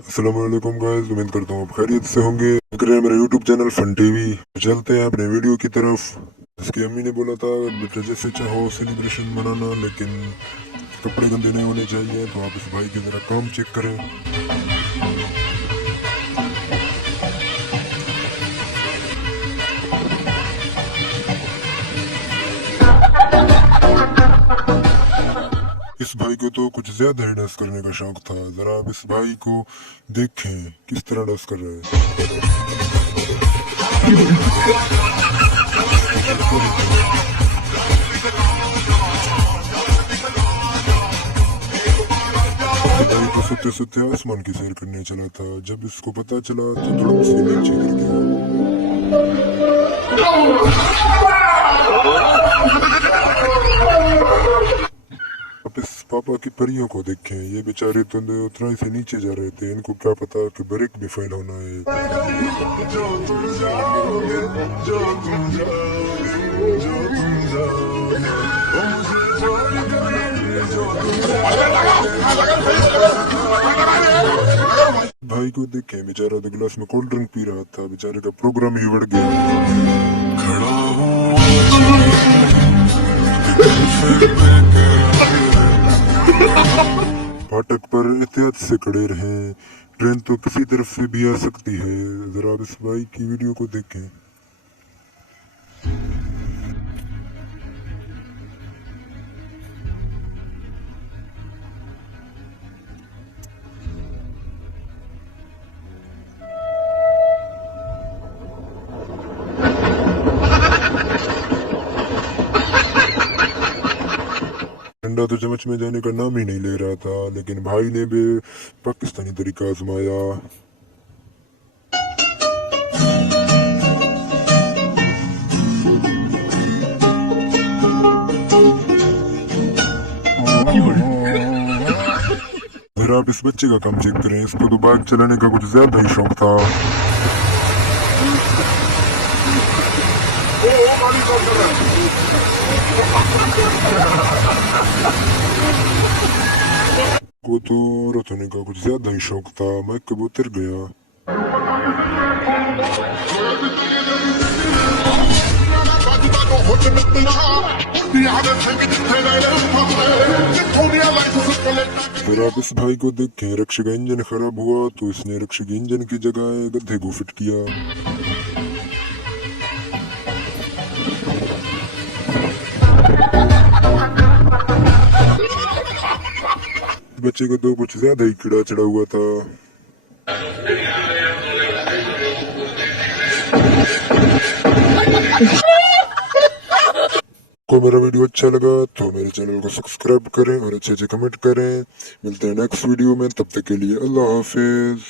अस्सलाम वालेकुम गाइस, उम्मीद करता हूँ आप खैरियत से होंगे। देख रहे हैं मेरा यूट्यूब चैनल फन टीवी। चलते हैं अपने वीडियो की तरफ। इसकी अम्मी ने बोला था बेटा जैसे चाहो सेलिब्रेशन मनाना, लेकिन कपड़े गंदे नहीं होने चाहिए। तो आप इस भाई के जरा काम चेक करें। इस भाई को तो कुछ ज्यादा ही डांस करने का शौक था। जरा आप इस भाई को देखें किस तरह डांस कर रहे हैं। भाई तो सोते सोते आसमान की सैर करने चला था। जब इसको पता चला तो धड़क से नीचे गिर गया। अब इस पापा की परियों को देखें, ये बेचारे तो उतराई से नीचे जा रहे थे। इनको क्या पता कि ब्रेक भी फेल होना है। भाई को देखें, बेचारा तो गिलास में कोल्ड ड्रिंक पी रहा था। बेचारे का प्रोग्राम ही बढ़ गया। खड़ा फाटक पर एहतियात से खड़े रहें, ट्रेन तो किसी तरफ से भी आ सकती है। जरा आप इस भाई की वीडियो को देखें। ठंडा तो चम्मच में जाने का नाम ही नहीं ले रहा था, लेकिन भाई ने भी पाकिस्तानी तरीका आजमाया। अगर आप इस बच्चे का काम चेक करें, इसको तो बाइक चलाने का कुछ ज्यादा ही शौक था। को तो औरत होने का कुछ ज्यादा ही शौक था। मैं कब उतर गया। फिर आप इस भाई को देखें, रक्षा का इंजन खराब हुआ तो इसने रक्षा के इंजन की जगह गड्ढे को फिट किया। बच्चे को तो कुछ ज्यादा ही कीड़ा चढ़ा हुआ था। को मेरा वीडियो अच्छा लगा तो मेरे चैनल को सब्सक्राइब करें और अच्छे अच्छे कमेंट करें। मिलते हैं नेक्स्ट वीडियो में, तब तक के लिए अल्लाह हाफिज।